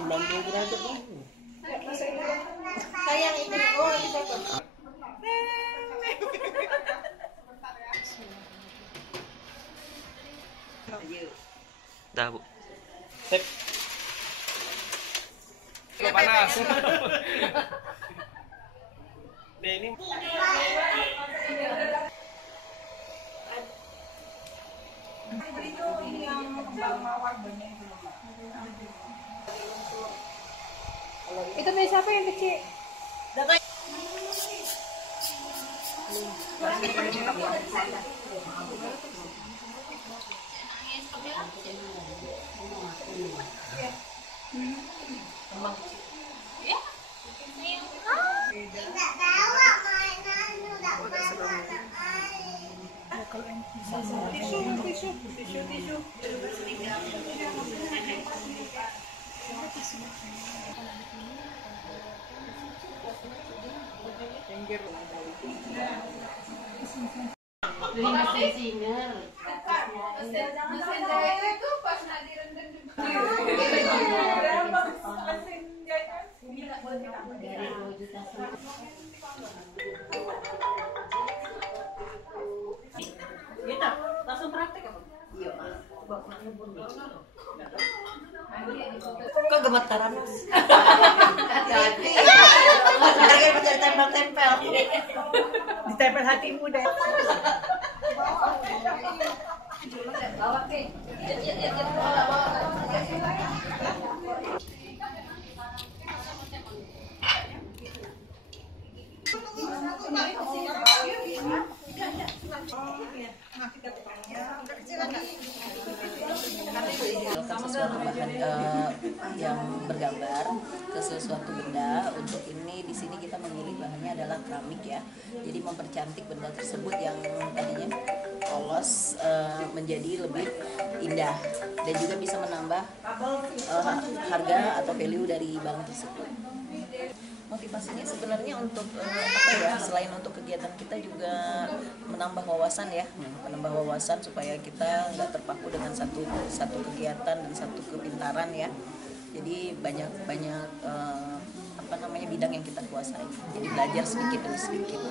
90 derajat dong. Sayang itu. Oh, itu bagus. Dah, Bu. Sip. Panas. Deh ini Itu biasa apa yang kecil? Tisu. Mesin jahit itu pas nanti rendam Gitu, langsung praktek apa? Iya, Kok gemetaran, Mas? hati-hati. Harga mencari tempel-tempel. Ditempel hatimu deh. Bawa ke. Sesuatu bahan yang bergambar ke sesuatu benda. Untuk ini di sini kita memilih bahannya adalah keramik ya. Jadi mempercantik benda tersebut yang tadinya polos menjadi lebih indah dan juga bisa menambah harga atau value dari barang tersebut. Motivasinya sebenarnya untuk apa ya, selain untuk kegiatan kita juga menambah wawasan ya, menambah wawasan supaya kita nggak terpaku dengan satu kegiatan dan satu kepintaran ya. Jadi banyak bidang yang kita kuasai, jadi belajar sedikit demi sedikit.